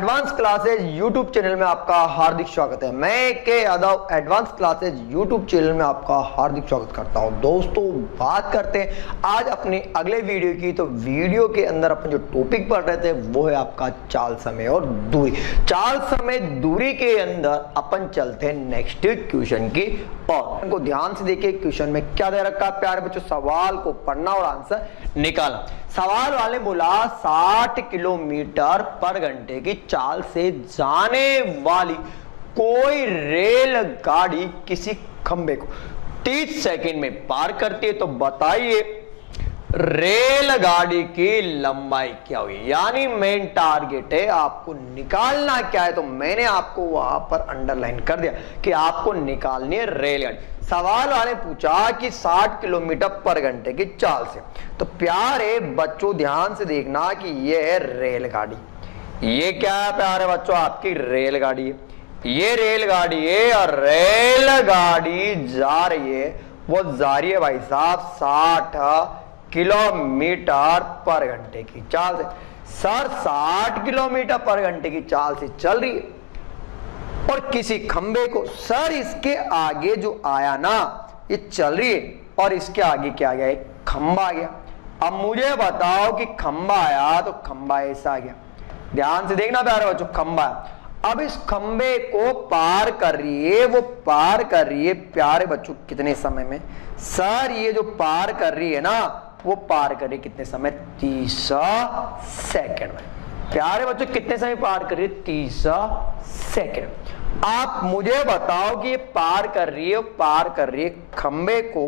Advance classes YouTube channel में आपका हार्दिक स्वागत है। मैं के Yadav advance classes YouTube channel में आपका हार्दिक स्वागत करता हूं। दोस्तों बात करते हैं आज अपने अगले वीडियो की। तो वीडियो के अंदर अपन जो टॉपिक पढ़ रहे थे वो है आपका चाल समय और दूरी। चाल समय दूरी के अंदर अपन चलते हैं नेक्स्ट क्वेश्चन की और इनको ध्यान से देखिए। क्वेश्चन में क्या दे रखा है प्यारे बच्चों, सवाल को पढ़ना और आंसर निकालना। सवाल वाले बोला 60 किलोमीटर पर घंटे की चाल से जाने वाली कोई रेलगाड़ी किसी खंबे को 30 सेकंड में पार करती है, तो बताइए रेलगाड़ी की लंबाई क्या हुई। यानी मेन टारगेट है आपको निकालना क्या है, तो मैंने आपको वहां पर अंडरलाइन कर दिया कि आपको निकालनी है रेलगाड़ी। सवाल वाले पूछा कि 60 किलोमीटर पर घंटे की चाल से, तो प्यारे बच्चों ध्यान से देखना कि ये है रेलगाड़ी। ये क्या है प्यारे बच्चों, आपकी रेलगाड़ी है। ये रेलगाड़ी है और रेलगाड़ी जा रही है, वो जा रही है भाई साहब 60 किलोमीटर पर घंटे की चाल से। सर 60 किलोमीटर पर घंटे की चाल से चल रही है और किसी खंबे को, सर इसके आगे जो आया ना ये चल रही है और इसके आगे क्या आ गया, एक खंबा आ गया। अब मुझे बताओ कि खंबा आया तो खंबा ऐसा आ गया, ध्यान से देखना प्यारे बच्चों, खंबा। अब इस खंबे को पार कर रही है, वो पार कर रही है प्यारे बच्चों कितने समय में। सर ये जो पार कर रही है ना वो पार कर रही है कितने समय, 30 सेकंड में। प्यारे बच्चों कितने समय पार कर रही है, 30 सेकंड। आप मुझे बताओ कि ये पार कर रही है, पार कर रही है खंबे को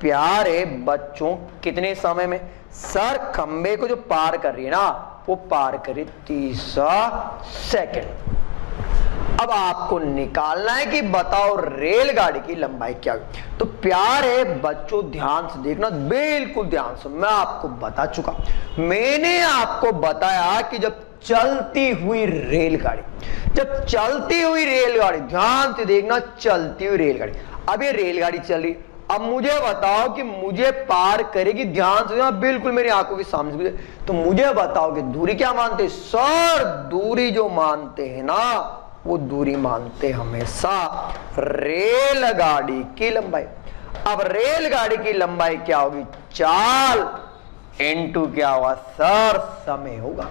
प्यारे बच्चों कितने समय में। सर खंबे को जो पार कर रही है ना वो पार कर रही है 30 सेकंड। अब आपको निकालना है कि बताओ रेलगाड़ी की लंबाई क्या हुई। तो प्यारे बच्चों ध्यान से देखना, बिल्कुल ध्यान से। मैं आपको बता चुका, मैंने आपको बताया कि जब चलती हुई रेलगाड़ी, जब चलती हुई रेलगाड़ी, ध्यान से देखना, चलती हुई रेलगाड़ी, अब ये रेलगाड़ी चल रही, अब मुझे बताओ कि मुझे पार करेगी, ध्यान से देखना, बिल्कुल मेरी आंखों के सामने। तो मुझे बताओ कि दूरी क्या मानते, सर दूरी जो मानते हैं ना वो दूरी मानते हमेशा रेलगाड़ी की लंबाई। अब रेलगाड़ी की लंबाई क्या होगी, चाल इनटू क्या होगा, सर समय होगा।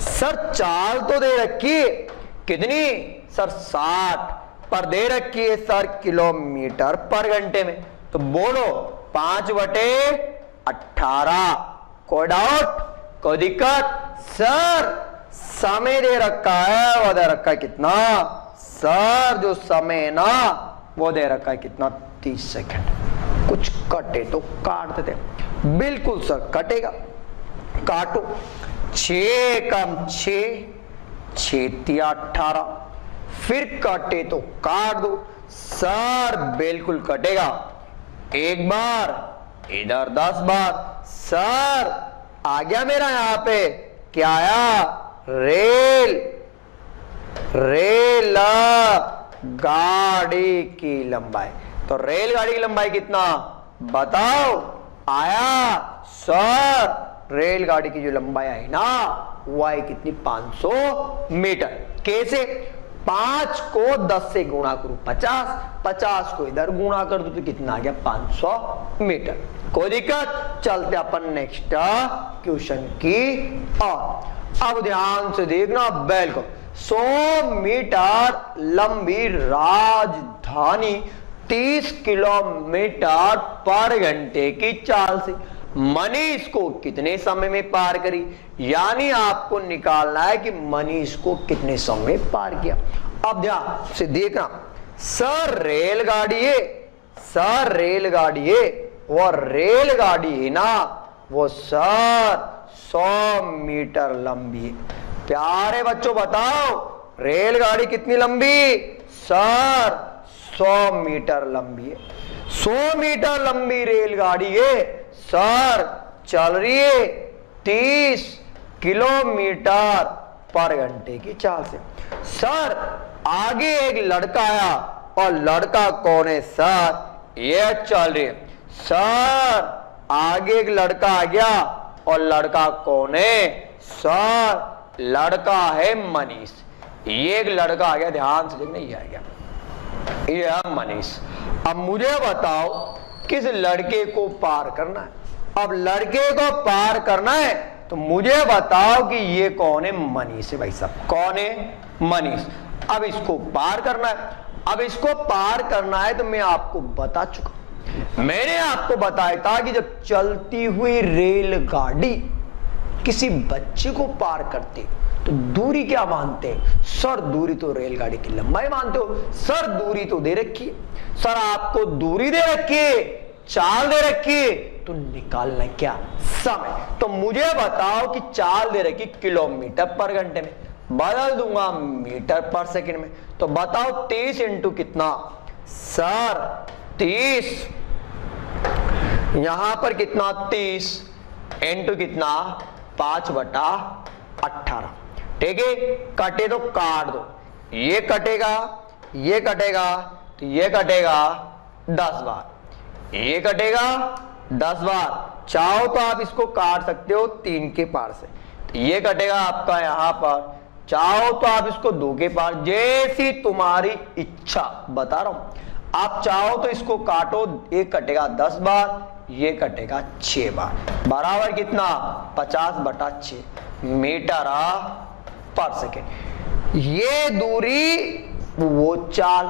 सर चाल तो दे रखी है कितनी, सर 60 पर दे रखी है सर किलोमीटर पर घंटे में, तो बोलो 5/18। कोई डाउट, कोई दिक्कत। सर समय दे रखा है, वो दे रखा है कितना, सर जो समय ना वो दे रखा है कितना, 30 सेकंड। कुछ कटे तो काट देते, बिल्कुल सर कटेगा, काटो। 6 कम 6, 6 18, फिर कटे तो काट दो। सर बिल्कुल कटेगा, एक बार इधर 10 बार। सर आ गया मेरा यहां पे क्या आया, रेल गाड़ी की लंबाई। तो रेलगाड़ी की लंबाई कितना बताओ आया, सर रेलगाड़ी की जो लंबाई आई ना वो आई कितनी, 500 मीटर। कैसे, 5 को 10 से गुणा करूं 50, 50 को इधर गुणा कर दो तो कितना आ गया, 500 मीटर। कोई दिक्कत, चलते अपन नेक्स्ट क्वेश्चन की और। अब ध्यान से देखना, बिल्कुल 100 मीटर लंबी राजधानी 30 किलोमीटर पर घंटे की चाल से मनीष को कितने समय में पार करी। यानी आपको निकालना है कि मनीष को कितने समय में पार किया। अब ध्यान से देखना, सर रेलगाड़ी है, सर रेलगाड़ी है, वो रेलगाड़ी है ना वो सर 100 मीटर लंबी है। प्यारे बच्चों बताओ रेलगाड़ी कितनी लंबी, सर 100 मीटर लंबी है। 100 मीटर लंबी रेलगाड़ी है, सर चल रही है 30 किलोमीटर पर घंटे की चाल से। सर आगे एक लड़का आया और लड़का कौन है, सर ये चल रही है। सर आगे एक लड़का आ गया और लड़का कौन है, सर लड़का है मनीष, ये एक लड़का आ गया, ध्यान से देखना, ये आ गया, ये है मनीष। अब मुझे बताओ किस लड़के को पार करना है। अब लड़के को पार करना है तो मुझे बताओ कि ये कौन है, मनीष है भाई साहब, कौन है, मनीष। अब इसको पार करना है। अब इसको पार करना है तो मैं आपको बता चुका, मैंने आपको बताया था कि जब चलती हुई रेलगाड़ी किसी बच्चे को पार करती तो दूरी क्या मानते हैं, सर दूरी तो रेलगाड़ी की लंबाई मानते हो, सर दूरी तो दे रखी है, सर आपको दूरी दे रखी है, चाल दे रखी है, तो निकालना क्या, समय। तो मुझे बताओ कि चाल दे रखी किलोमीटर पर घंटे में, बदल दूंगा मीटर पर सेकंड में, तो बताओ 30 इंटू कितना, सर 30, यहां पर कितना 30 इंटू कितना 5/18, ठीक है। कटे तो काट दो, ये कटेगा, ये कटेगा, तो ये कटेगा 10 बार, ये कटेगा 10 बार। चाहो तो आप इसको काट सकते हो 3 के पार से, तो ये कटेगा आपका यहां पर, चाहो तो आप इसको 2 के पार, जैसी तुम्हारी इच्छा, बता रहा हूं। आप चाहो तो इसको काटो, एक कटेगा 10 बार, ये कटेगा 6 बार, बराबर कितना 50/6 मीटर पर सेकेंड। ये दूरी वो चाल,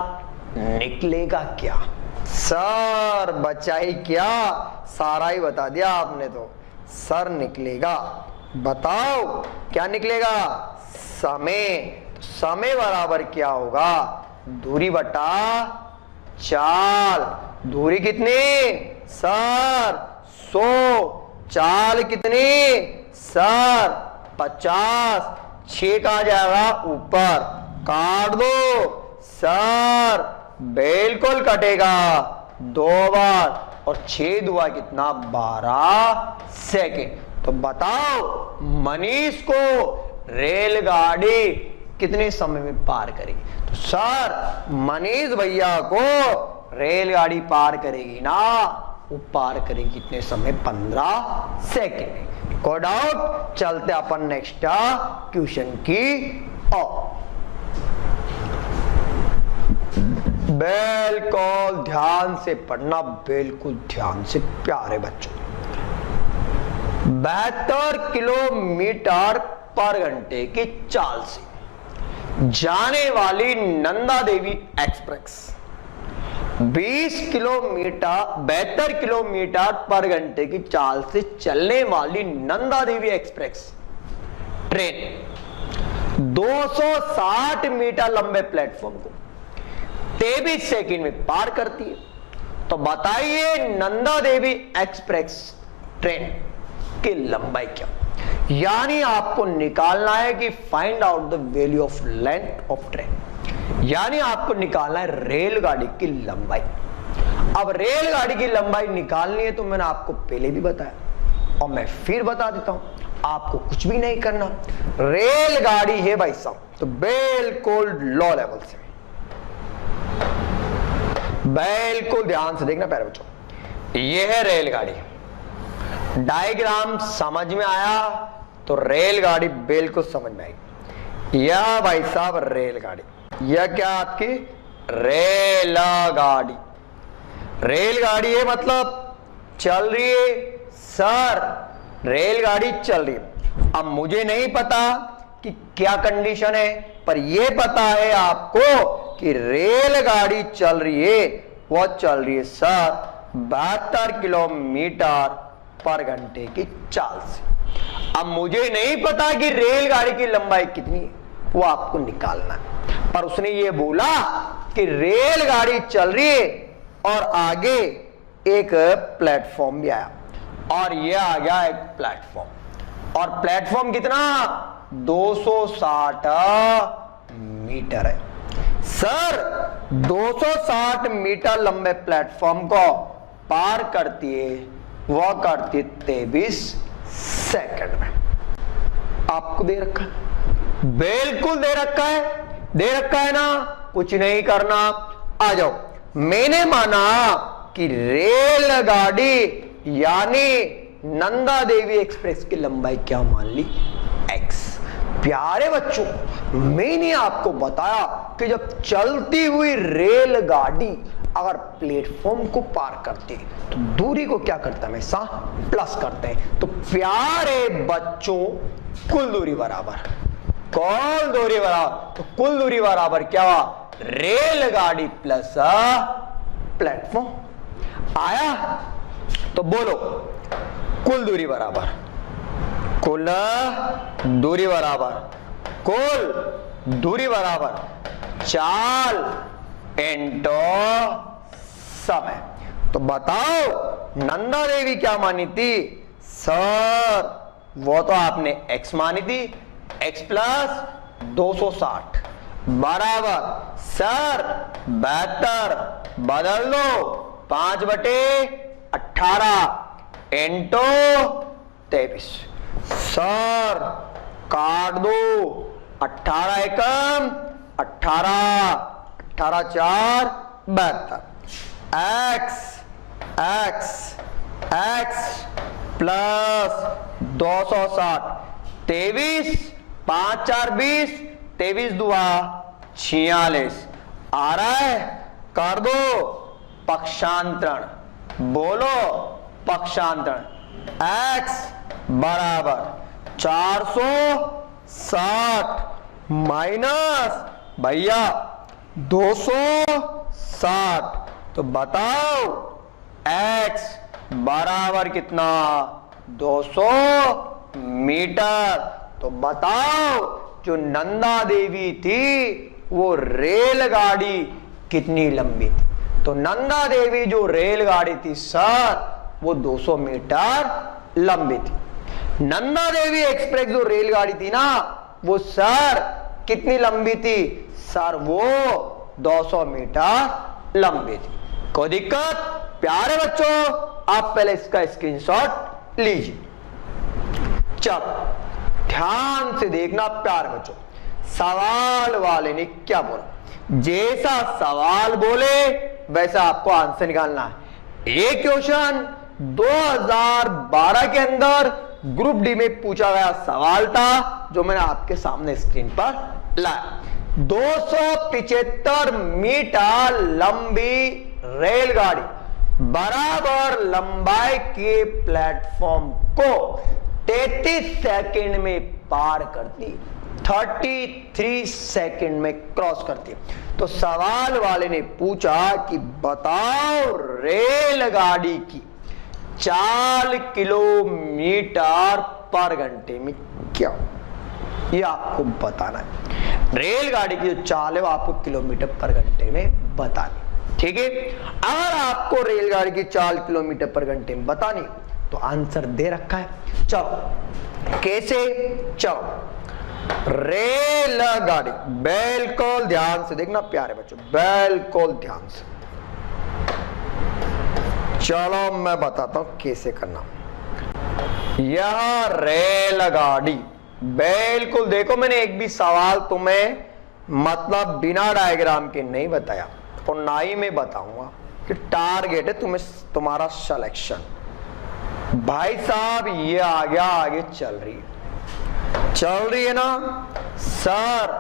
निकलेगा क्या, सर बचाई क्या, सारा ही बता दिया आपने तो, सर निकलेगा, बताओ क्या निकलेगा, समय। समय बराबर क्या होगा, दूरी बटा चाल, दूरी कितनी सर 100, चाल कितनी सर 50, 6 का आ जाएगा ऊपर, काट दो सर, बिल्कुल कटेगा 2 बार, और 6 दुआ कितना 12 सेकेंड। तो बताओ मनीष को रेलगाड़ी कितने समय में पार करेगी, तो सर मनीष भैया को रेलगाड़ी पार करेगी ना, वो पार करेगी कितने समय, 15 सेकेंड। को डाउट, चलते अपन नेक्स्ट क्वेश्चन की ओर। बिल्कुल ध्यान से पढ़ना, बिल्कुल ध्यान से प्यारे बच्चों। 72 किलोमीटर पर घंटे की चाल से जाने वाली नंदा देवी एक्सप्रेस 72 किलोमीटर पर घंटे की चाल से चलने वाली Nanda Devi express train 260 metre लंबे प्लेटफॉर्म को 23 सेकंड में पार करती है। तो बताइए नंदा देवी एक्सप्रेस ट्रेन की लंबाई क्या, यानी आपको निकालना है कि find out the value of length of train, यानी आपको निकालना है रेलगाड़ी की लंबाई। अब रेलगाड़ी की लंबाई निकालनी है तो मैंने आपको पहले भी बताया और मैं फिर बता देता हूं, आपको कुछ भी नहीं करना, रेलगाड़ी है भाई साहब, तो बिल्कुल लो लेवल से, बिल्कुल ध्यान से देखना प्यारे बच्चों, ये है रेलगाड़ी। डायग्राम समझ में आया तो रेलगाड़ी बिल्कुल समझ में आएगी। यह भाई साहब रेलगाड़ी, यह क्या आपकी रेलगाड़ी, रेलगाड़ी है मतलब चल रही है सर, रेलगाड़ी चल रही है। अब मुझे नहीं पता कि क्या कंडीशन है, पर यह पता है आपको कि रेलगाड़ी चल रही है, वो चल रही है सर 72 किलोमीटर पर घंटे की चाल से। अब मुझे नहीं पता कि रेलगाड़ी की लंबाई कितनी है, वो आपको निकालना है, पर उसने ये बोला कि रेलगाड़ी चल रही है और आगे एक प्लेटफॉर्म भी आया और ये आ गया एक प्लेटफॉर्म, और प्लेटफॉर्म कितना 260 मीटर है सर। 260 मीटर लंबे प्लेटफॉर्म को पार करती है, वह करती है 23 सेकंड में। आपको दे रखा है, बिल्कुल दे रखा है, दे रखा है ना, कुछ नहीं करना, आ जाओ। मैंने माना कि रेलगाड़ी यानी नंदा देवी एक्सप्रेस की लंबाई क्या मान ली, x, प्यारे बच्चों, मैंने आपको बताया कि जब चलती हुई रेलगाड़ी अगर प्लेटफॉर्म को पार करती है तो दूरी को क्या करता है, हमेशा प्लस करते हैं। तो प्यारे बच्चों, कुल दूरी बराबर, कुल दूरी बराबर, तो कुल दूरी बराबर क्या हुआ, रेलगाड़ी प्लस प्लेटफॉर्म। आया? तो बोलो, कुल दूरी बराबर, कुल दूरी बराबर, कुल दूरी बराबर चाल इंटू समय। तो बताओ नंदा देवी क्या मानी थी? सर वो तो आपने x मानी थी, x प्लस 260 बराबर सर 72 बदल दो 5/18 इंटू 23। सर काट दो, 18 एकम 18, 18 4 72, x प्लस 260, 23 5 4 20, 23 दुआ 46 आ रहा है। कर दो पक्षांतरण, बोलो पक्षांतरण, x बराबर 460 माइनस भैया 260, तो बताओ x बराबर कितना, 200 मीटर। तो बताओ जो नंदा देवी थी वो रेलगाड़ी कितनी लंबी थी? तो नंदा देवी जो रेलगाड़ी थी सर वो 200 मीटर लंबी थी। नंदा देवी एक्सप्रेस जो रेलगाड़ी थी ना वो सर कितनी लंबी थी? सर वो 200 मीटर लंबी थी। कोई दिक्कत? प्यारे बच्चों आप पहले इसका स्क्रीनशॉट लीजिए। चलो ध्यान से देखना प्यारे बच्चों, सवाल वाले ने क्या बोला, जैसा सवाल बोले वैसा आपको आंसर निकालना है। एक क्वेश्चन 2012 के अंदर ग्रुप डी में पूछा गया सवाल था जो मैंने आपके सामने स्क्रीन पर लाया। 275 मीटर लंबी रेलगाड़ी बराबर लंबाई के प्लेटफॉर्म को 33 सेकंड में पार करती, 33 सेकंड में क्रॉस करती। तो सवाल वाले ने पूछा कि बताओ रेलगाड़ी की चाल किलोमीटर पर घंटे में क्या, ये आपको बताना है। रेलगाड़ी की जो चाल है वो आपको किलोमीटर पर घंटे में बतानी, ठीक है। अगर आपको रेलगाड़ी की चाल किलोमीटर पर घंटे में बतानी तो आंसर दे रखा है। चलो कैसे, चलो रेलगाड़ी, बिल्कुल ध्यान से देखना प्यारे बच्चों, बिल्कुल ध्यान से। चलो मैं बताता हूं कैसे करना। यह रेलगाड़ी, बिल्कुल देखो मैंने एक भी सवाल तुम्हें मतलब बिना डायग्राम के नहीं बताया और ना ही मैं बताऊंगा कि टारगेट है तुम्हें तुम्हारा सिलेक्शन। भाई साहब ये आ गया, आगे चल रही है ना सर,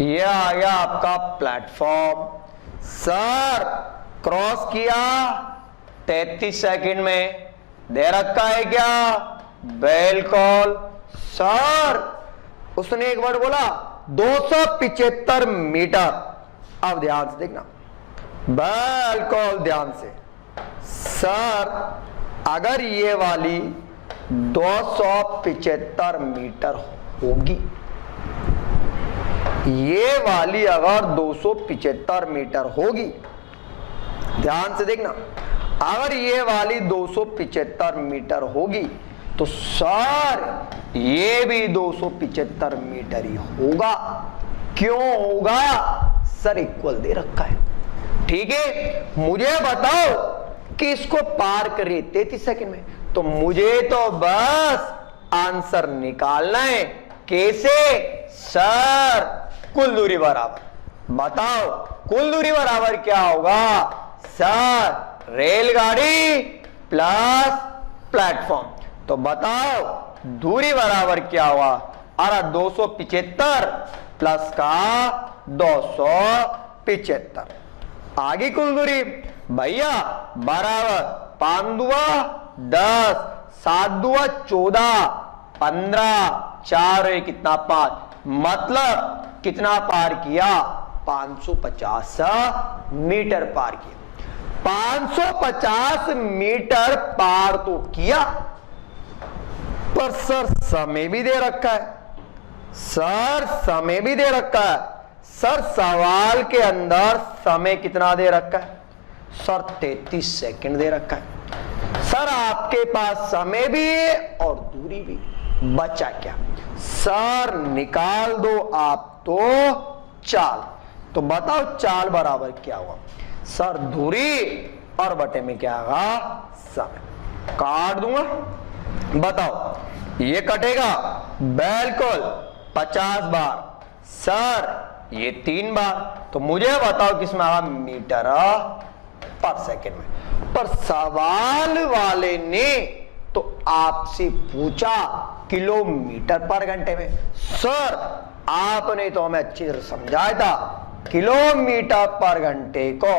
ये आ गया आपका प्लेटफॉर्म सर, क्रॉस किया 33 सेकंड में, दे रखा है क्या? बिल्कुल सर। उसने एक वर्ड बोला 275 मीटर। अब ध्यान से देखना, बिल्कुल ध्यान से सर, अगर ये वाली 275 मीटर होगी, ये वाली अगर 275 मीटर होगी, ध्यान से देखना, अगर ये वाली 275 मीटर होगी तो सर ये भी 275 मीटर ही होगा। क्यों होगा? सर इक्वल दे रखा है, ठीक है। मुझे बताओ कि इसको पार करिए 33 सेकंड में, तो मुझे तो बस आंसर निकालना है। कैसे? सर कुल दूरी बराबर, बताओ कुल दूरी बराबर क्या होगा? सर रेलगाड़ी प्लस प्लेटफॉर्म। तो बताओ दूरी बराबर क्या हुआ? अरे 275 प्लस का 275। आगे कुल दूरी भैया बराबर 5 दुआ 10, 7 दुआ 14, 15, 4 कितना 5, मतलब कितना पार किया? 550 मीटर पार किया। 550 मीटर पार तो किया, पर सर समय भी दे रखा है। सर समय भी दे रखा है। सर सवाल के अंदर समय कितना दे रखा है? सर 33 सेकंड दे रखा है। सर आपके पास समय भी है और दूरी भी, बचा क्या? सर निकाल दो आप तो चाल। तो बताओ चाल बराबर क्या हुआ? सर दूरी और बटे में क्या होगा? समय। काट दूंगा, बताओ ये कटेगा बिल्कुल 50 बार। सर ये 3 बार, तो मुझे बताओ किसमें आगा? मीटर पर सेकंड में। पर सवाल वाले ने तो आपसे पूछा किलोमीटर पर घंटे में। सर आपने तो हमें अच्छी तरह समझाया था किलोमीटर पर घंटे को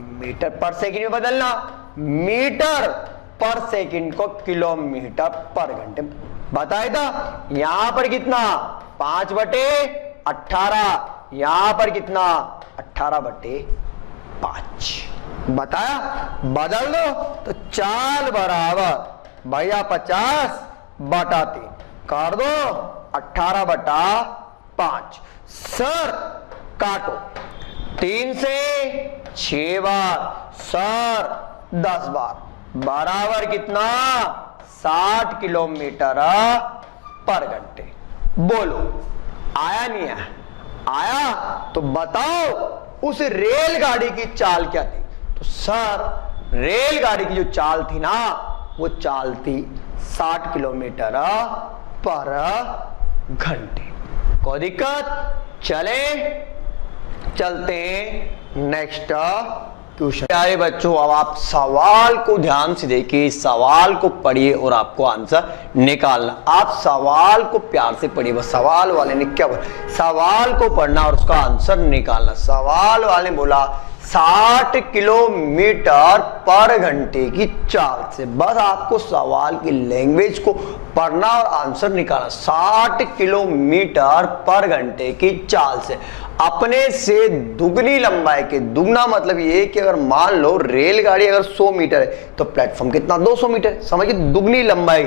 मीटर पर सेकंड में बदलना, मीटर पर सेकंड को किलोमीटर पर घंटे में बताया था। यहां पर कितना? 5/18, यहां पर कितना? 18/5 बताया। बदल दो तो चाल बराबर भैया 50/3 कर दो 18/5। सर काटो 3 से 6 बार, सर 10 बार, बराबर कितना? 60 किलोमीटर पर घंटे। बोलो आया नहीं आया? आया तो बताओ उस रेलगाड़ी की चाल क्या थी? तो सर रेलगाड़ी की जो चाल थी ना, वो चाल थी 60 किलोमीटर पर घंटे। कोई दिक्कत? चले चलते नेक्स्ट क्वेश्चन। प्यारे बच्चों, अब आप सवाल को ध्यान से देखिए, सवाल को पढ़िए और आपको आंसर निकालना। आप सवाल को प्यार से पढ़िए। बस सवाल वाले ने क्या बोला? सवाल को पढ़ना और उसका आंसर निकालना। सवाल वाले ने बोला 60 किलोमीटर पर घंटे की चाल से। बस आपको सवाल की लैंग्वेज को पढ़ना और आंसर निकालना। 60 किलोमीटर पर घंटे की चाल से अपने से दुगनी लंबाई के, दुगना मतलब ये कि अगर मान लो रेलगाड़ी अगर 100 मीटर है तो प्लेटफॉर्म कितना? 200 मीटर। समझिए दुगनी लंबाई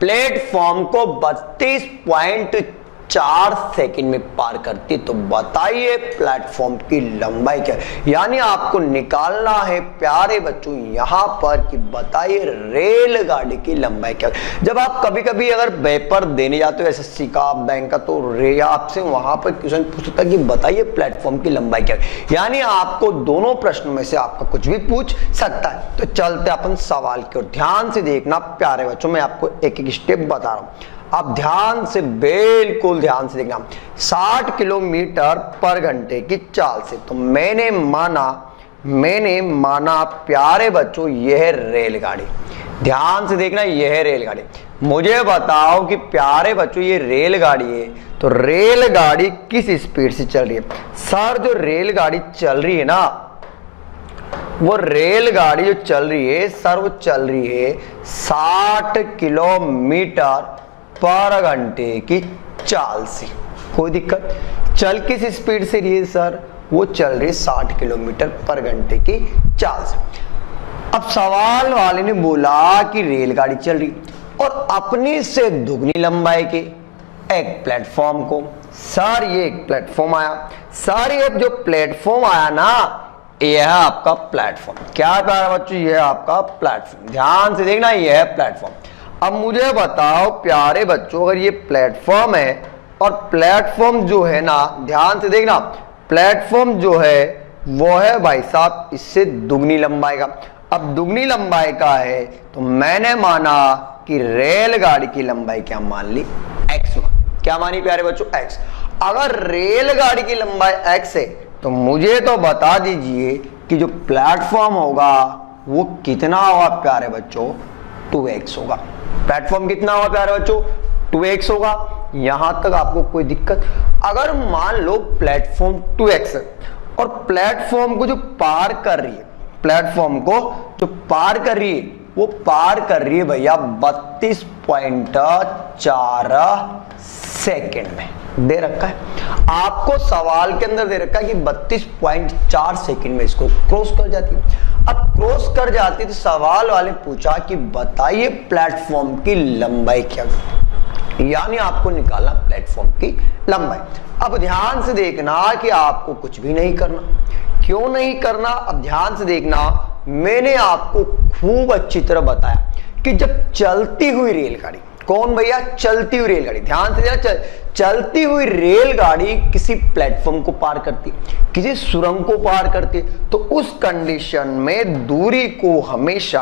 प्लेटफॉर्म को 32.4 सेकंड में पार करती। तो बताइए प्लेटफॉर्म की लंबाई क्या है? यानी आपको निकालना है प्यारे बच्चों यहां पर कि बताइए रेलगाड़ी की लंबाई क्या है। जब आप कभी कभी अगर पेपर देने जाते हो एसएससी का, बैंक का, तो आपसे वहां पर क्वेश्चन पूछता है कि बताइए प्लेटफॉर्म की लंबाई क्या है। यानी आपको दोनों प्रश्नों में से आपका कुछ भी पूछ सकता है। तो चलते अपन सवाल की ओर। ध्यान से देखना प्यारे बच्चों, मैं आपको एक एक स्टेप बता रहा हूं, आप ध्यान से, बिल्कुल ध्यान से देखना। 60 किलोमीटर पर घंटे की चाल से तो मैंने माना प्यारे बच्चों यह रेलगाड़ी। ध्यान से देखना, यह रेलगाड़ी। मुझे बताओ कि प्यारे बच्चों ये रेलगाड़ी है, तो रेलगाड़ी किस स्पीड से चल रही है? सर जो रेलगाड़ी चल रही है ना, वो रेलगाड़ी जो चल रही है सर, वो चल रही है 60 किलोमीटर पर घंटे की चाल से। कोई दिक्कत? चल किस स्पीड से रही है सर? वो चल रही 60 किलोमीटर पर घंटे की चाल से। अब सवाल वाले ने बोला कि रेलगाड़ी चल रही और अपनी से दुगनी लंबाई के एक प्लेटफॉर्म को। सर ये एक प्लेटफॉर्म आया। सर ये जो प्लेटफॉर्म आया ना, यह है आपका प्लेटफॉर्म। क्या प्यारे बच्चों? यह आपका प्लेटफॉर्म। ध्यान से देखना, यह है प्लेटफॉर्म। अब मुझे बताओ प्यारे बच्चों, अगर ये प्लेटफॉर्म है और प्लेटफॉर्म जो है ना, ध्यान से देखना, प्लेटफॉर्म जो है वो है भाई साहब इससे दुगनी लंबाई का। अब दुगनी लंबाई का है तो मैंने माना कि रेलगाड़ी की लंबाई क्या मान ली? x मान। क्या मानी प्यारे बच्चों? x। अगर रेलगाड़ी की लंबाई x है तो मुझे तो बता दीजिए कि जो प्लेटफॉर्म होगा वो कितना होगा प्यारे बच्चों? 2x होगा। प्लेटफॉर्म कितना होगा प्यारे बच्चों? 2x होगा। यहां तक आपको कोई दिक्कत? अगर मान लो प्लेटफॉर्म 2x है और प्लेटफॉर्म को जो पार कर रही है, प्लेटफॉर्म को जो पार कर रही है वो पार कर रही है भैया 32.4 सेकेंड में दे रखा है। आपको सवाल के अंदर दे रखा है कि 32.4 सेकेंड में इसको क्रॉस कर जाती है। अब क्रॉस कर जाती है तो सवाल वाले पूछा कि बताइए प्लेटफॉर्म की लंबाई क्या है, यानी आपको निकालना प्लेटफॉर्म की लंबाई। अब ध्यान से देखना कि आपको कुछ भी नहीं करना। क्यों नहीं करना? अब ध्यान से देखना, मैंने आपको खूब अच्छी तरह बताया कि जब चलती हुई रेलगाड़ी, कौन भैया? चलती हुई रेलगाड़ी, ध्यान से देखना, चलती हुई रेलगाड़ी किसी प्लेटफॉर्म को पार करती है, किसी सुरंग को पार करती है, तो उस कंडीशन में दूरी को हमेशा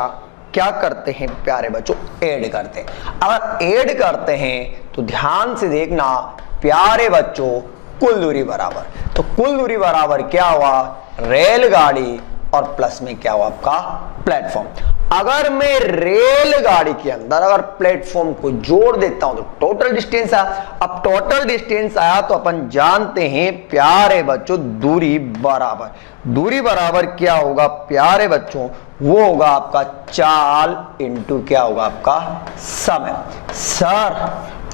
क्या करते हैं प्यारे बच्चों? ऐड करते हैं। अगर ऐड करते हैं तो ध्यान से देखना प्यारे बच्चों, कुल दूरी बराबर, तो कुल दूरी बराबर क्या हुआ? रेलगाड़ी और प्लस में क्या हुआ आपका? प्लेटफॉर्म। अगर मैं रेलगाड़ी के अंदर अगर प्लेटफॉर्म को जोड़ देता हूं तो टोटल डिस्टेंस आया। अब टोटल डिस्टेंस आया तो अपन जानते हैं प्यारे बच्चों दूरी बराबर, दूरी बराबर क्या होगा प्यारे बच्चों? वो होगा आपका चाल इंटू क्या होगा आपका? समय। सर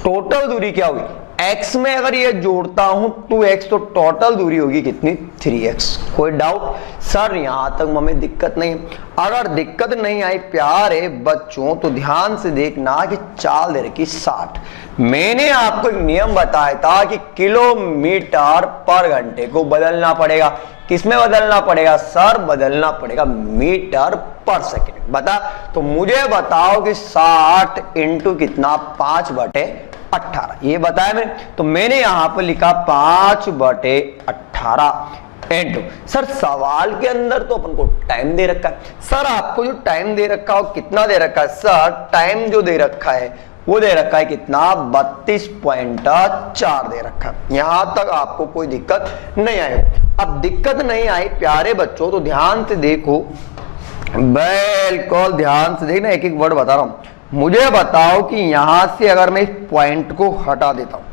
टोटल दूरी क्या होगी? x में अगर ये जोड़ता हूं 2x तो टोटल दूरी होगी कितनी? 3x। कोई डाउट? सर यहां तक हमें दिक्कत नहीं। अगर दिक्कत नहीं आई प्यारे बच्चों तो ध्यान से देखना कि चाल दे रखी 60। मैंने आपको एक नियम बताया था कि किलोमीटर पर घंटे को बदलना पड़ेगा। किसमें बदलना पड़ेगा? सर बदलना पड़ेगा मीटर पर सेकेंड। बता, तो मुझे बताओ कि 60 इंटू कितना? 5/18। ये बताया मैंने, तो मैंने यहां पर लिखा 5/18 इंटू। सर सवाल के अंदर तो अपन को टाइम दे रखा है। सर आपको जो टाइम दे रखा है कितना दे रखा है? सर टाइम जो दे रखा है वो दे रखा है कितना? 32.4 दे रखा है। यहां तक आपको कोई दिक्कत नहीं आई। अब दिक्कत नहीं आई प्यारे बच्चों तो ध्यान से देखो, बिल्कुल ध्यान से देखना, एक एक वर्ड बता रहा हूं। मुझे बताओ कि यहां से अगर मैं इस पॉइंट को हटा देता हूं,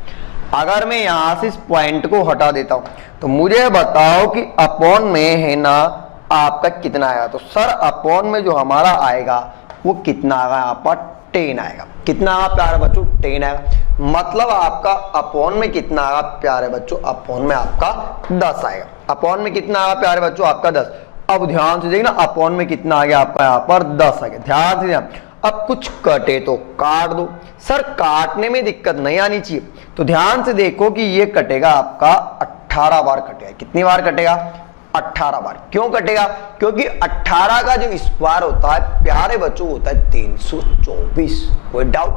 अगर मैं यहां से इस पॉइंट को हटा देता हूं तो मुझे बताओ कि अपॉन में है ना आपका कितना आएगा? तो सर अपॉन में जो हमारा आएगा वो कितना आएगा? यहाँ पर 10 आएगा। कितना आएगा प्यारे बच्चों? 10 आएगा। मतलब आपका अपॉन में कितना आएगा प्यारे बच्चों? अपॉन में आपका 10 आएगा। अपॉन में कितना आएगा प्यारे बच्चों? आपका 10। अब ध्यान से देखना अपॉन में कितना आ गया आपका? यहाँ पर 10 आ गया। ध्यान से ध्यान। अब कुछ कटे तो काट दो। सर काटने में दिक्कत नहीं आनी चाहिए, तो ध्यान से देखो कि ये कटेगा आपका 18 बार कटेगा। कितनी बार कटेगा? 18 बार। क्यों कटेगा? क्योंकि 18 का जो स्क्वायर होता है प्यारे बच्चों होता है 324। कोई डाउट?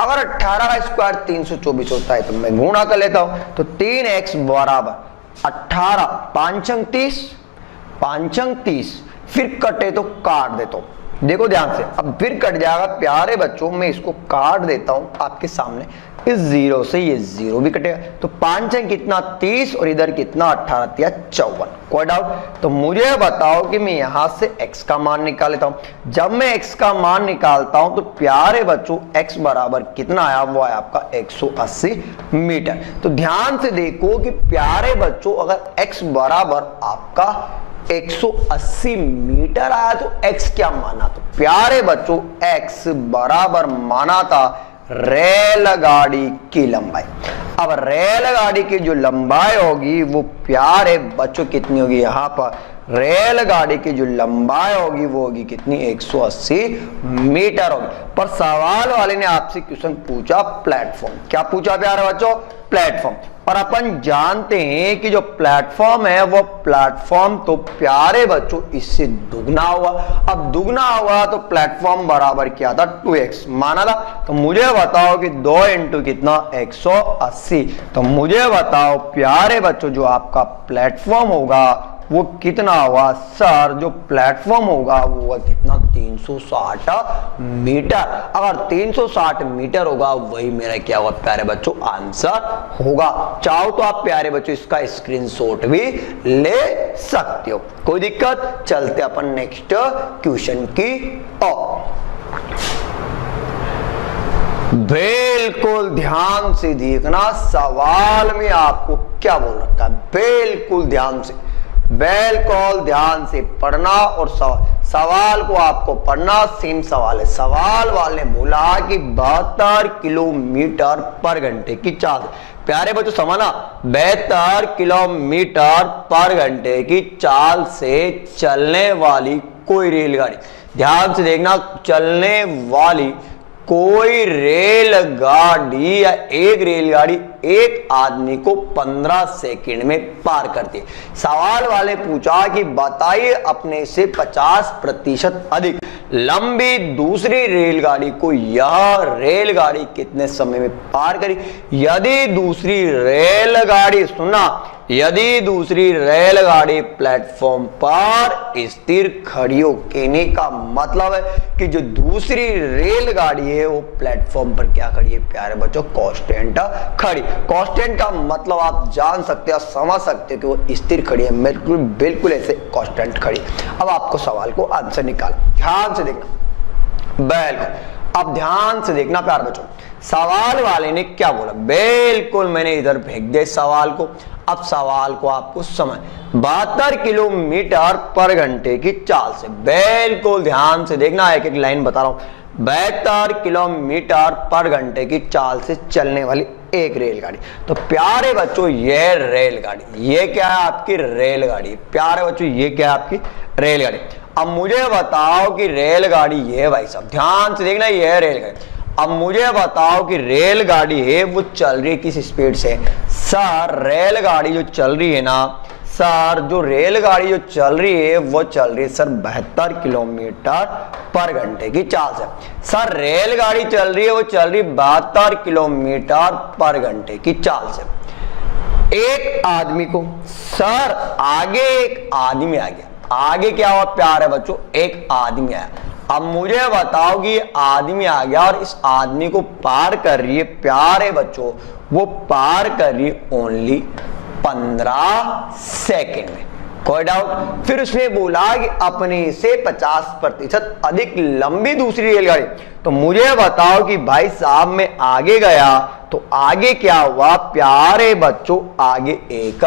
अगर 18 का स्क्वायर 324 होता है तो मैं गुणा कर लेता हूं, तो 3x बराबर 18 5 अंक 30, 5 अंक 30, फिर कटे तो काट देता हूं। देखो ध्यान से, अब फिर कट जाएगा प्यारे बच्चों, मैं इसको काट देता हूं आपके सामने। इस 0 से ये 0 भी कटेगा, तो 5 अंक कितना? 30 और इधर कितना? 18 तिया 54। कोई डाउट? तो मुझे बताओ कि मैं यहां से x का मान निकाल लेता हूं। जब मैं x का मान निकालता हूं तो प्यारे बच्चों x बराबर कितना आया? वो आया आपका 180 मीटर। तो ध्यान से देखो कि प्यारे बच्चों अगर x बराबर आपका 180 मीटर आया तो x क्या माना? तो प्यारे बच्चों x बराबर माना था रेलगाड़ी की लंबाई। अब रेलगाड़ी की जो लंबाई होगी वो प्यारे बच्चों कितनी होगी? यहां पर रेलगाड़ी की जो लंबाई होगी वो होगी कितनी? 180 मीटर होगी। पर सवाल वाले ने आपसे क्वेश्चन पूछा प्लेटफॉर्म। क्या पूछा प्यारे बच्चों? प्लेटफॉर्म। और अपन जानते हैं कि जो प्लेटफॉर्म है वो प्लेटफॉर्म तो प्यारे बच्चों इससे दुगना हुआ। अब दुगना हुआ तो प्लेटफॉर्म बराबर क्या था? 2x माना था। तो मुझे बताओ कि 2 इंटू कितना? 180। तो मुझे बताओ प्यारे बच्चों जो आपका प्लेटफॉर्म होगा वो कितना होगा? सर जो प्लेटफॉर्म होगा वो होगा कितना? 360 मीटर। अगर 360 मीटर होगा वही मेरा क्या होगा प्यारे बच्चों? आंसर होगा। चाहो तो आप प्यारे बच्चों इसका स्क्रीनशॉट भी ले सकते हो, कोई दिक्कत? चलते अपन नेक्स्ट क्वेश्चन की ओर। बिल्कुल ध्यान से देखना, सवाल में आपको क्या बोल रखा है, बिल्कुल ध्यान से, बिल्कुल ध्यान से पढ़ना और सवाल को आपको पढ़ना। सेम सवाल है, सवाल वाले ने बोला कि 72 किलोमीटर पर घंटे की चाल, प्यारे बच्चों समझना, 72 किलोमीटर पर घंटे की चाल से चलने वाली कोई रेलगाड़ी, ध्यान से देखना, चलने वाली कोई रेलगाड़ी या एक रेलगाड़ी एक आदमी को 15 सेकंड में पार करती है। सवाल वाले पूछा कि बताइए अपने से 50% अधिक लंबी दूसरी रेलगाड़ी को यह रेलगाड़ी कितने समय में पार करी। यदि दूसरी रेलगाड़ी, सुना, यदि दूसरी रेलगाड़ी प्लेटफॉर्म पर स्थिर खड़ी हो, कहने का मतलब है कि जो दूसरी रेलगाड़ी है वो प्लेटफॉर्म पर क्या खड़ी है प्यारे बच्चों, कांस्टेंट खड़ी। कांस्टेंट का मतलब आप जान सकते हो, समझ सकते हो कि वो स्थिर खड़ी है, बिल्कुल बिल्कुल ऐसे कांस्टेंट खड़ी। अब आपको सवाल को आंसर निकाल, ध्यान से देखना, बिल्कुल अब ध्यान से देखना प्यारे बच्चों, सवाल वाले ने क्या बोला, बिल्कुल मैंने इधर फेंक दिया सवाल को। अब सवाल को आपको समझ, 72 किलोमीटर पर घंटे की चाल से, बिल्कुल ध्यान से देखना, एक एक लाइन बता रहा हूं, 72 किलोमीटर पर घंटे की चाल से चलने वाली एक रेलगाड़ी। तो प्यारे बच्चों ये रेलगाड़ी, ये क्या है आपकी रेलगाड़ी, प्यारे बच्चों ये क्या है आपकी रेलगाड़ी। अब मुझे बताओ कि रेलगाड़ी ये, भाई साहब ध्यान से देखना, ये रेलगाड़ी, अब मुझे बताओ कि रेलगाड़ी है वो चल रही है किस स्पीड से। सर रेलगाड़ी जो चल रही है ना सर, जो रेलगाड़ी जो चल रही है वो चल रही है सर 72 किलोमीटर पर घंटे की चाल से। सर रेलगाड़ी चल रही है वो चल रही 72 किलोमीटर पर घंटे की चाल से। एक आदमी को, सर आगे एक आदमी आ गया, आगे क्या हुआ प्यारे बच्चों, एक आदमी आया। अब मुझे बताओ कि आदमी आ गया और इस आदमी को पार कर रही है प्यारे बच्चों, वो पार कर रही है ओनली 15 सेकेंड में, कोई डाउट। फिर उसने बोला कि अपने से 50% अधिक लंबी दूसरी रेलगाड़ी। तो मुझे बताओ कि भाई साहब मैं आगे गया तो आगे क्या हुआ प्यारे बच्चों, आगे एक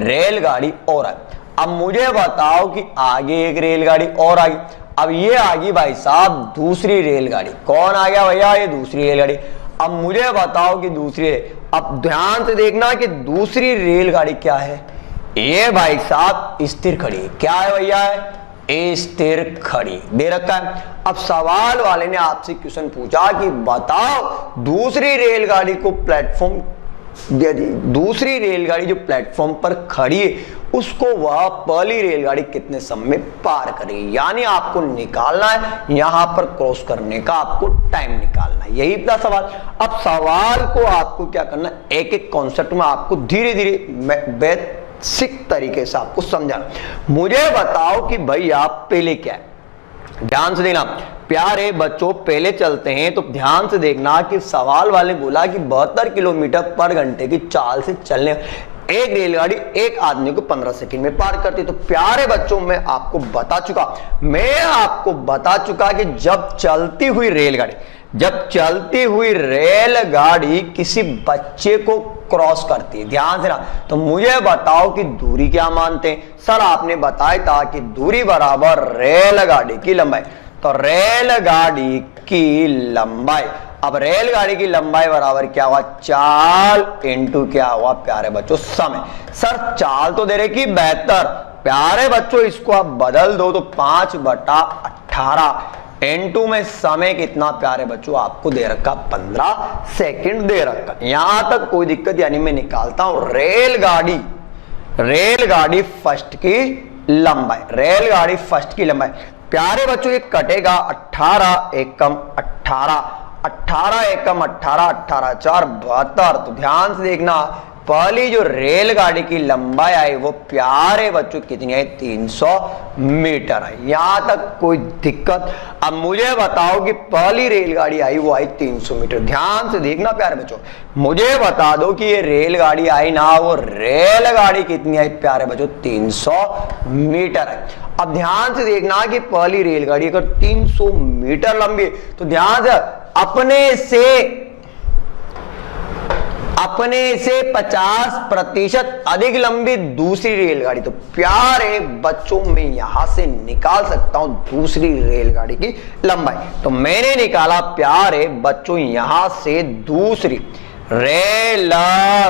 रेलगाड़ी और आई। अब मुझे बताओ कि आगे एक रेलगाड़ी और आ गई। अब ये आ गई भाई साहब दूसरी रेलगाड़ी, कौन आ गया भैया, ये दूसरी रेलगाड़ी। अब मुझे बताओ कि दूसरी, अब ध्यान से देखना कि दूसरी रेलगाड़ी क्या है, ये भाई साहब स्थिर खड़ी है, क्या है भैया, है स्थिर खड़ी दे रखा है। अब सवाल वाले ने आपसे क्वेश्चन पूछा कि बताओ दूसरी रेलगाड़ी को प्लेटफॉर्म, दूसरी रेलगाड़ी जो प्लेटफॉर्म पर खड़ी है उसको वह पहली रेलगाड़ी कितने समय में पार करेगी। यानी आपको निकालना है, यहां पर क्रॉस करने का आपको टाइम निकालना है, यही था सवाल। अब सवाल को आपको क्या करना, एक एक कॉन्सेप्ट में आपको धीरे धीरे बेसिक तरीके से आपको समझाना। मुझे बताओ कि भाई आप पहले क्या है, ध्यान से देखना प्यारे बच्चों, पहले चलते हैं तो ध्यान से देखना कि सवाल वाले बोला कि 72 किलोमीटर पर घंटे की चाल से चलने एक रेलगाड़ी एक आदमी को 15 सेकंड में पार करती है। तो प्यारे बच्चों मैं आपको बता चुका कि जब चलती हुई रेलगाड़ी किसी बच्चे को क्रॉस करती है, ध्यान से ना, तो मुझे बताओ कि दूरी क्या मानते हैं। सर आपने बताया था कि दूरी बराबर रेलगाड़ी की लंबाई, तो रेलगाड़ी की लंबाई, अब रेलगाड़ी की लंबाई बराबर क्या हुआ, चाल इंटू क्या हुआ प्यारे बच्चों समय। सर चाल तो दे रहे कि 72, प्यारे बच्चों इसको आप बदल दो तो 5/18 इंटू में समय कितना प्यारे बच्चों आपको दे रखा 15 सेकंड दे रखा। यहां तक कोई दिक्कत, यानी मैं निकालता हूं रेलगाड़ी फर्स्ट की लंबाई, रेलगाड़ी फर्स्ट की लंबाई प्यारे बच्चों ये कटेगा 18 एकम 18, 18 एकम 18, 18 4 72। तो ध्यान से देखना पहली जो रेलगाड़ी की लंबाई आई वो प्यारे बच्चों कितनी आई, 300 मीटर आई, यहां तक कोई दिक्कत। अब मुझे बताओ कि पहली रेलगाड़ी आई वो आई 300 मीटर, ध्यान से देखना प्यारे बच्चों, मुझे बता दो कि ये रेलगाड़ी आई ना, वो रेलगाड़ी कितनी आई प्यारे बच्चों 300 मीटर आई। अब ध्यान से देखना कि पहली रेलगाड़ी अगर 300 मीटर लंबी है तो ध्यान से अपने से 50% अधिक लंबी दूसरी रेलगाड़ी। तो प्यारे बच्चों में यहां से निकाल सकता हूं दूसरी रेलगाड़ी की लंबाई। तो मैंने निकाला प्यारे बच्चों यहां से दूसरी रेलगाड़ी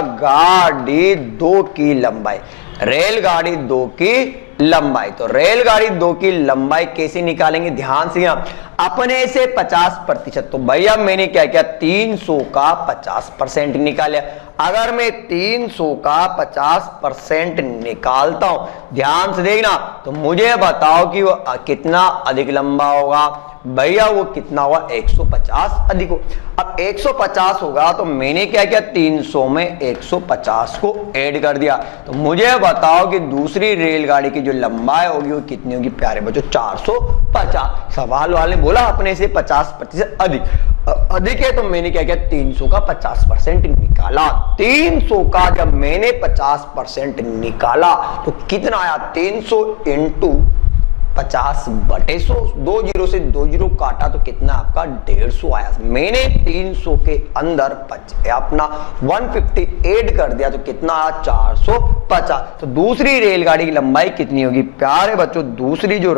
2 की लंबाई। रेलगाड़ी 2 की लंबाई, तो रेलगाड़ी 2 की लंबाई कैसे निकालेंगे, ध्यान से अपने से 50%। तो भैया मैंने क्या किया, 300 का 50% निकाला। अगर मैं 300 का 50% निकालता हूं, ध्यान से देखना, तो मुझे बताओ कि वो कितना अधिक लंबा होगा। भैया वो कितना हुआ, 150 अधिक हो। अब 150 होगा तो मैंने क्या किया, 300 में 150 को ऐड कर दिया। तो मुझे बताओ कि दूसरी रेलगाड़ी की जो लंबाई होगी वो कितनी होगी प्यारे बच्चों, 450। सवाल वाले बोला अपने से 50% अधिक है, तो मैंने क्या किया, 300 का 50% निकाला। 300 का जब मैंने 50% निकाला तो कितना आया, 300 इंटू 50/100, 2 जीरो से 2 जीरो काटा तो कितना आपका 150 आया। मैंने 300 के अंदर अपना 150 ऐड कर दिया तो कितना आया, 450। तो दूसरी रेलगाड़ी की लंबाई कितनी होगी प्यारे बच्चों, दूसरी जो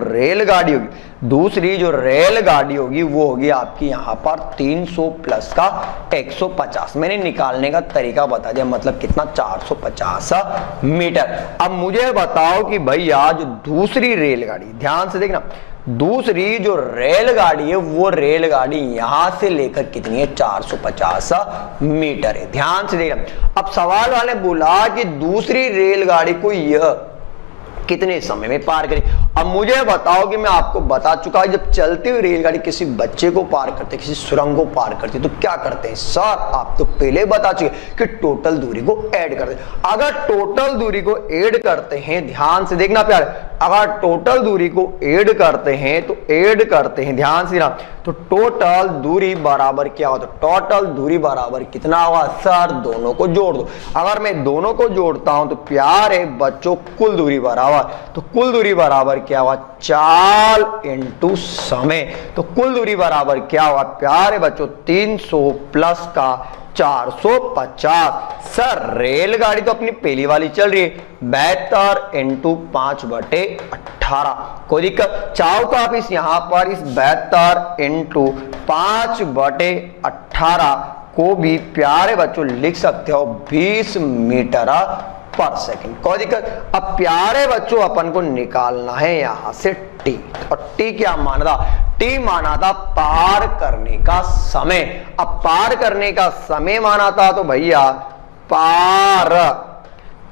रेलगाड़ी होगी वो होगी आपकी यहाँ पर 300 प्लस का 150। मैंने निकालने का तरीका बता दिया, मतलब कितना, 450 मीटर। अब मुझे बताओ कि भैया जो दूसरी रेलगाड़ी, ध्यान से देखना, दूसरी जो रेलगाड़ी है वो रेलगाड़ी यहां से लेकर कितनी है, 450 मीटर है। ध्यान से देखना। अब सवाल वाले बोला कि दूसरी रेलगाड़ी को यह कितने समय में पार करें। अब मुझे बताओ कि मैं आपको बता चुका है, जब चलती हुई रेलगाड़ी किसी बच्चे को पार करते, किसी सुरंग को पार करती, तो क्या करते हैं सर, आप तो पहले बता चुके कि टोटल दूरी को ऐड करते हैं। अगर टोटल दूरी को ऐड करते हैं, ध्यान से देखना प्यारे, अगर टोटल दूरी को ऐड करते हैं तो ध्यान से ना, तो टोटल दूरी बराबर क्या होता है, टोटल दूरी बराबर कितना होगा सर, दोनों को जोड़ दो। अगर मैं दोनों को जोड़ता हूं तो प्यारे बच्चों कुल दूरी बराबर, तो कुल दूरी बराबर क्या हुआ, चाल इंटू समय। तो कुल दूरी बराबर क्या हुआ प्यारे बच्चों, 300 प्लस का 450। सर रेलगाड़ी तो अपनी पहली वाली चल रही है, 72 इंटू 5/18। कोई दिक्कत, चाहो तो आप इस यहां पर इस 72 इंटू 5/18 को भी प्यारे बच्चों लिख सकते हो 20 मीटर पर सेकंड। कोई दिक्कत। अब प्यारे बच्चों अपन को निकालना है यहां से टी, और टी क्या माना था, टी माना था पार करने का समय। अब पार करने का समय माना था तो भैया पार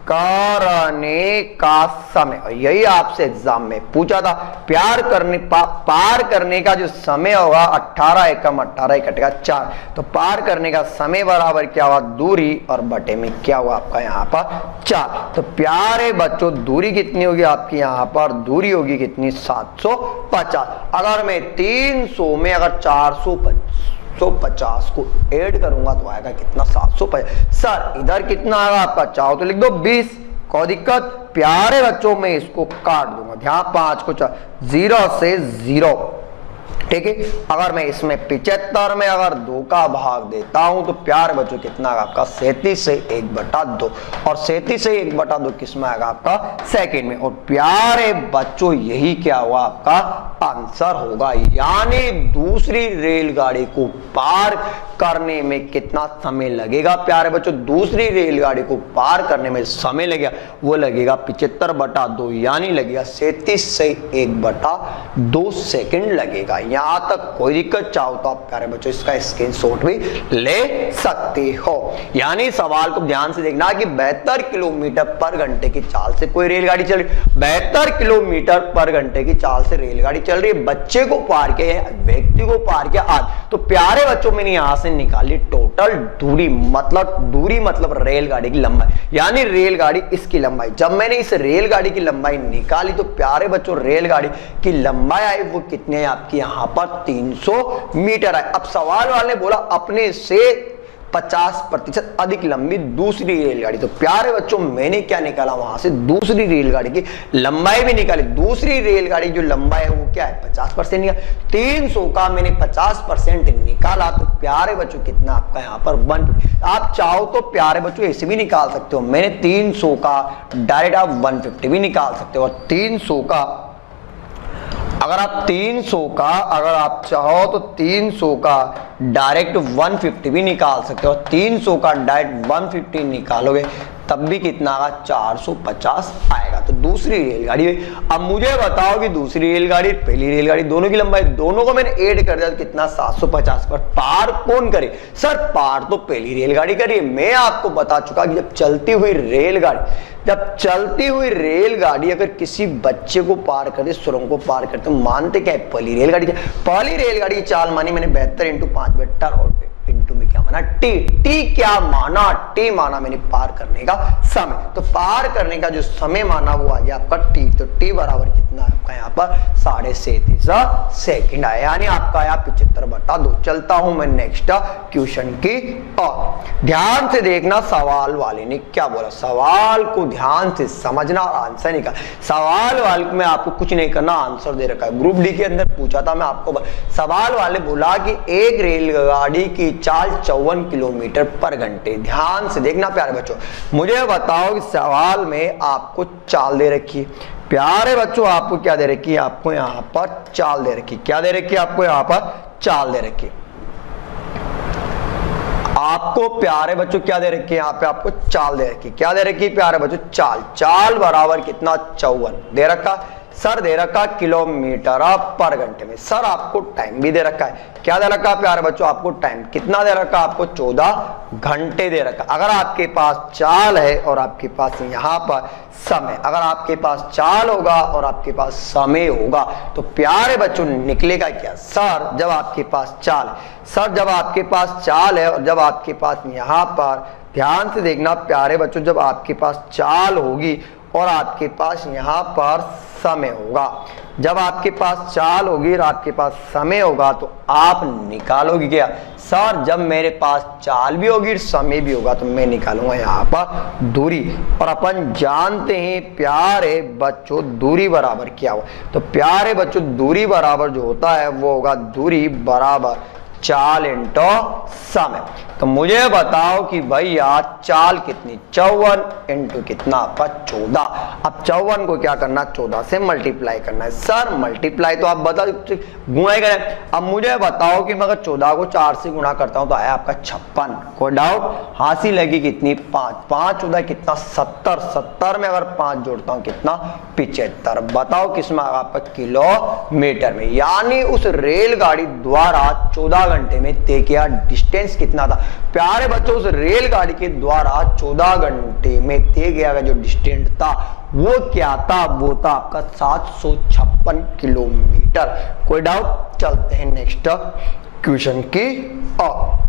करने का समय, यही आपसे एग्जाम में पूछा था, पार करने का जो समय होगा 18 एकम 18 कटेगा 4। तो पार करने का समय बराबर क्या हुआ, दूरी, और बटे में क्या हुआ आपका यहाँ पर 4। तो प्यारे बच्चों दूरी कितनी होगी आपकी यहाँ पर, दूरी होगी कितनी, 750। अगर मैं 300 में अगर 450 को ऐड करूंगा तो आएगा कितना, 750। सर इधर कितना आएगा आपका, चाहो तो लिख दो 20, कोई दिक्कत। प्यारे बच्चों में इसको काट दूंगा, ध्यान 5 को 0 से 0, ठीक है। अगर मैं इसमें 75 में अगर 2 का भाग देता हूं तो प्यारे बच्चों कितना आएगा आपका, 37 से 1/2, और 37 से 1/2 किस में आएगा आपका, सेकंड में। और प्यारे बच्चों यही क्या हुआ आपका आंसर होगा, यानी दूसरी रेलगाड़ी को पार करने में कितना समय लगेगा प्यारे बच्चों, दूसरी रेलगाड़ी को पार करने में समय लगेगा, वो लगेगा 75/2, यानी लगेगा 37 से 1/2 सेकंड लगेगा। यहां तक कोई दिक्कत, चाहो तो आप प्यारे बच्चों इसका स्क्रीनशॉट भी ले सकते हो। यानी सवाल को ध्यान से देखना कि 72 किलोमीटर पर घंटे की चाल से कोई रेलगाड़ी चल रही, 72 किलोमीटर पर घंटे की चाल से रेलगाड़ी चल रही है, बच्चे को पार किया, व्यक्ति को पार किया आज। तो प्यारे बच्चों मैंने यहां से निकाली टोटल दूरी, मतलब रेलगाड़ी की लंबाई, यानी रेलगाड़ी इसकी लंबाई। जब मैंने इस रेलगाड़ी की लंबाई निकाली तो प्यारे बच्चों रेलगाड़ी की लंबाई आई वो कितनी है आपकी यहाँ पर 300 मीटर है। अब सवाल वाले ने बोला अपने से 50% अधिक लंबी दूसरी रेलगाड़ी। तो प्यारे बच्चों मैंने क्या निकाला वहां से, दूसरी रेलगाड़ी की लंबाई भी निकाली। दूसरी रेलगाड़ी जो लंबाई है वो क्या है, 50% निकाला। 300 का मैंने 50% निकाला तो प्यारे बच्चों कितना आपका यहाँ पर 150। आप चाहो तो प्यारे बच्चों ऐसे भी निकाल सकते हो, मैंने 300 का डायरेक्ट आप 150 भी निकाल सकते हो। और 300 का अगर आप चाहो तो 300 का डायरेक्ट 150 भी निकाल सकते हो। 300 का डायरेक्ट 150 निकालोगे तब भी कितना आएगा, 450 आएगा। तो दूसरी रेलगाड़ी। अब मुझे बताओ कि दूसरी रेलगाड़ी पहली रेलगाड़ी दोनों की लंबाई, दोनों को मैंने ऐड कर दिया तो कितना 750। पर पार कौन करे सर, पार तो पहली रेलगाड़ी करिए। मैं आपको बता चुका कि जब चलती हुई रेलगाड़ी अगर किसी बच्चे को पार करते, सुरंग को पार करते, मानते क्या है, पहली रेलगाड़ी। पहली रेलगाड़ी की चाल मानी मैंने 72 × 5 बेटर और इंटू में क्या माना, टी क्या माना, टी माना मैंने पार करने का समय। तो पार करने का जो समय माना वो आ गया आपका टी। तो टी बराबर कितना है आपका यहाँ पर 37.5 सेकंड आया, यानी आपका यहाँ 75/2। चलता हूं मैं नेक्स्ट क्वेश्चन की और ध्यान से देखना सवाल वाले ने क्या बोला। सवाल को ध्यान से समझना और आंसर निकाल। सवाल वाले में आपको कुछ नहीं करना, आंसर दे रखा है। ग्रुप डी के अंदर पूछा था मैं आपको। सवाल वाले बोला कि एक रेलगाड़ी की चाल 54 किलोमीटर पर घंटे। ध्यान से देखना प्यारे बच्चों, मुझे बताओ कि सवाल में आपको चाल दे रखी है। प्यारे बच्चों आपको क्या दे रखी है, आपको यहाँ पर चाल दे रखी है। क्या दे रखी है, आपको यहाँ पर चाल दे रखी है। आपको प्यारे बच्चों क्या दे रखी है, यहाँ पे आपको चाल दे रखी है। क्या दे रखी है प्यारे बच्चों, चाल बराबर कितना 54 दे रखा। सर दे रखा किलोमीटर पर घंटे में। सर आपको टाइम भी दे रखा है। क्या दे रखा प्यारे बच्चों, आपको टाइम कितना दे रखा, आपको 14 घंटे दे रखा। अगर आपके पास चाल है और आपके पास यहाँ पर समय, अगर आपके पास चाल होगा और आपके पास समय होगा तो प्यारे बच्चों निकलेगा क्या। सर जब आपके पास चाल है और जब आपके पास यहाँ पर ध्यान से देखना प्यारे बच्चों, जब आपके पास चाल होगी और आपके पास यहाँ पर समय होगा, जब आपके पास चाल होगी और आपके पास समय होगा तो आप निकालोगे क्या। सर जब मेरे पास चाल भी होगी और समय भी होगा तो मैं निकालूंगा यहाँ पर दूरी। और अपन जानते हैं प्यारे बच्चों दूरी बराबर क्या हो। तो प्यारे बच्चों दूरी बराबर जो होता है वो होगा दूरी बराबर चाल इंटू समय। तो मुझे बताओ कि भैया चाल कितनी, 54 इंटू कितना आपका 14। अब 54 को क्या करना, 14 से मल्टीप्लाई करना है। सर मल्टीप्लाई तो आप बता गुणा करें। अब मुझे बताओ कि मैं अगर 14 को 4 से गुणा करता हूं तो आया आपका 56। कोई डाउट, हासिल लगी कितनी 5, 5 14 कितना 70, 70 में अगर 5 जोड़ता हूं कितना 75। बताओ किसमें आपका किलोमीटर में। यानी उस रेलगाड़ी द्वारा 14 घंटे में तय किया डिस्टेंस कितना था। प्यारे बच्चों उस रेलगाड़ी के द्वारा 14 घंटे में तय किया जो डिस्टेंस था वो क्या था, वो था आपका 756 किलोमीटर। कोई डाउट, चलते हैं नेक्स्ट क्वेश्चन की और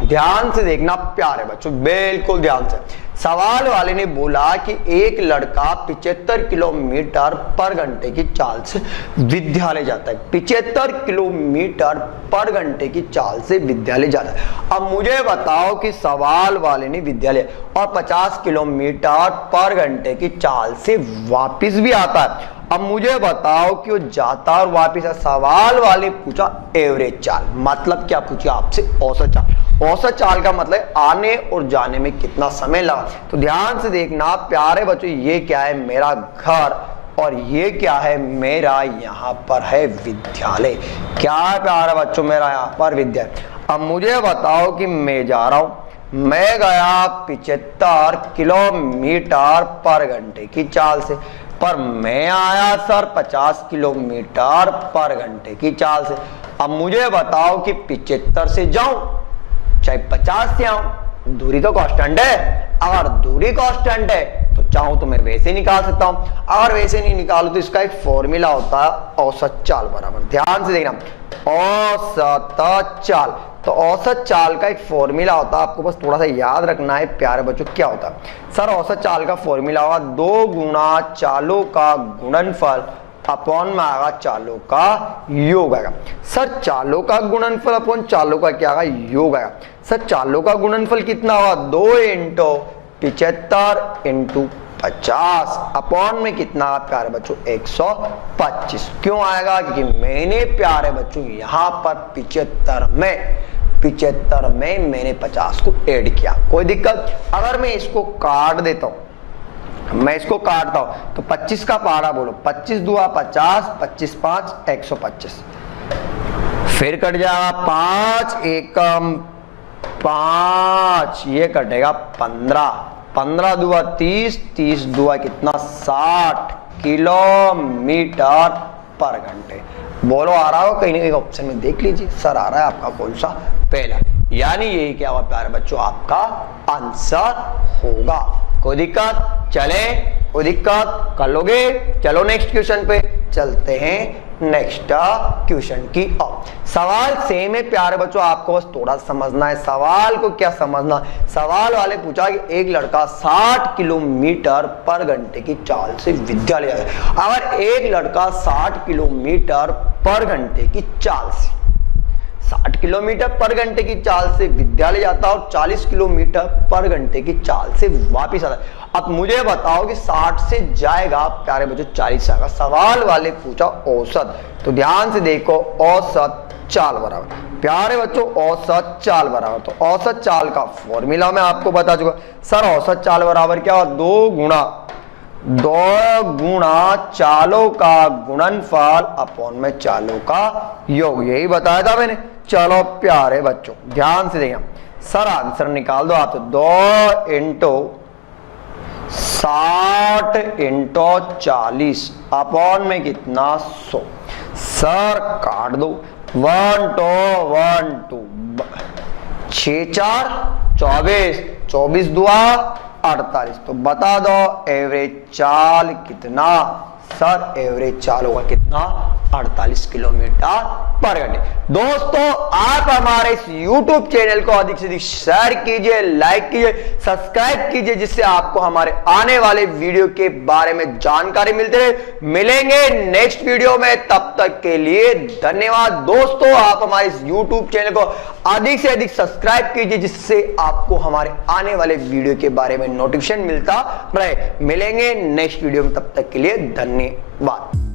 ध्यान से देखना प्यारे बच्चों, बिल्कुल ध्यान से। सवाल वाले ने बोला कि एक लड़का 75 किलोमीटर पर घंटे की चाल से विद्यालय जाता है। 75 किलोमीटर पर घंटे की चाल से विद्यालय जाता है। अब मुझे बताओ कि सवाल वाले ने विद्यालय और 50 किलोमीटर पर घंटे की चाल से वापस भी आता है। अब मुझे बताओ कि वो जाता और वापस। सवाल वाले पूछा एवरेज चाल, मतलब क्या पूछा आपसे, औसत चाल। औसत चाल का मतलब आने और जाने में कितना समय लगा। तो ध्यान से देखना प्यारे बच्चों, ये क्या है मेरा घर और ये क्या है मेरा यहाँ पर है विद्यालय। क्या है प्यारे बच्चों, मेरा यहाँ पर विद्यालय। अब मुझे बताओ कि मैं जा रहा हूं, मैं गया 75 किलोमीटर पर घंटे की चाल से, पर मैं आया सर 50 किलोमीटर पर घंटे की चाल से। अब मुझे बताओ कि 75 से जाऊं चाहे 50 से आऊं, दूरी तो कांस्टेंट है। अगर दूरी कांस्टेंट है तो चाहूं तो मैं वैसे निकाल सकता हूं, अगर वैसे नहीं निकालू तो इसका एक फॉर्मूला होता है औसत चाल बराबर। ध्यान से देखना औसत चाल। तो औसत चाल का एक फॉर्मूला होता है, आपको बस थोड़ा सा याद रखना है प्यारे बच्चों। क्या होता है सर, औसत चाल का फॉर्मूला होगा 2 गुना चालों का गुणनफल अपॉन में आएगा चालों का योग आएगा। सर चालों का गुणनफल अपॉन चालों का क्या आएगा, योग आएगा। सर चालों का गुणनफल कितना होगा, 2 × 75 × 50 अपॉन में कितना प्यारे बच्चों 125। क्यों आएगा, क्योंकि मैंने प्यारे बच्चों यहां पर 75 में मैंने 50 को ऐड किया। कोई दिक्कत, अगर मैं इसको काट देता हूं, मैं इसको काटता हूं तो 25 का पारा बोलो, 25 दूआ 50, 25 5 125, फिर कट जाएगा 5 एकम 5, ये कटेगा 15, 15 दूआ 30, 30 दूआ कितना 60 किलोमीटर पर घंटे। बोलो आ रहा हो, कहीं ना कहीं ऑप्शन में देख लीजिए सर आ रहा है आपका कौन सा, पहला। यानी यही क्या हुआ प्यारे बच्चों, आपका आंसर होगा। कोई दिक्कत, चले कोई दिक्कत कर लोगे। चलो नेक्स्ट क्वेश्चन पे चलते हैं, नेक्स्ट क्वेश्चन की ओर। सवाल सेम है प्यारे बच्चों, आपको बस थोड़ा समझना है सवाल को। क्या समझना, सवाल वाले पूछा कि एक लड़का 60 किलोमीटर पर घंटे की चाल से विद्यालय जाए। अगर एक लड़का 60 किलोमीटर पर घंटे की चाल से 60 किलोमीटर पर घंटे की चाल से विद्यालय जाता और 40 किलोमीटर पर घंटे की चाल से वापिस आता है। अब मुझे बताओ कि 60 से जाएगा प्यारे बच्चों 40 से आएगा। सवाल वाले पूछा औसत, तो ध्यान से देखो औसत चाल बराबर प्यारे बच्चों औसत चाल बराबर, तो औसत चाल का फॉर्मूला मैं आपको बता चुका। सर औसत चाल बराबर क्या, 2 गुणा चालों का गुणनफल अपॉन में चालों का योग, यही बताया था मैंने। चलो प्यारे बच्चों ध्यान से देखिए, सर आंसर निकाल दो आप, तो 2 × 60 × 40 अपॉन में कितना 100। सर काट दो, 1 2 1 2 6 4 24, 24 दुआ 48, तो बता दो एवरेज चाल कितना। सर एवरेज चाल होगा कितना, 48 किलोमीटर पर घंटे। दोस्तों आप हमारे इस YouTube चैनल को अधिक से अधिक शेयर कीजिए, लाइक कीजिए, सब्सक्राइब कीजिए, जिससे आपको हमारे आने वाले वीडियो के बारे में जानकारी मिलती रहे। मिलेंगे नेक्स्ट वीडियो में, तब तक के लिए धन्यवाद। दोस्तों आप हमारे इस YouTube चैनल को अधिक से अधिक सब्सक्राइब कीजिए, जिससे आपको हमारे आने वाले वीडियो के बारे में नोटिफिकेशन मिलता रहे। मिलेंगे नेक्स्ट वीडियो में, तब तक के लिए धन्यवाद।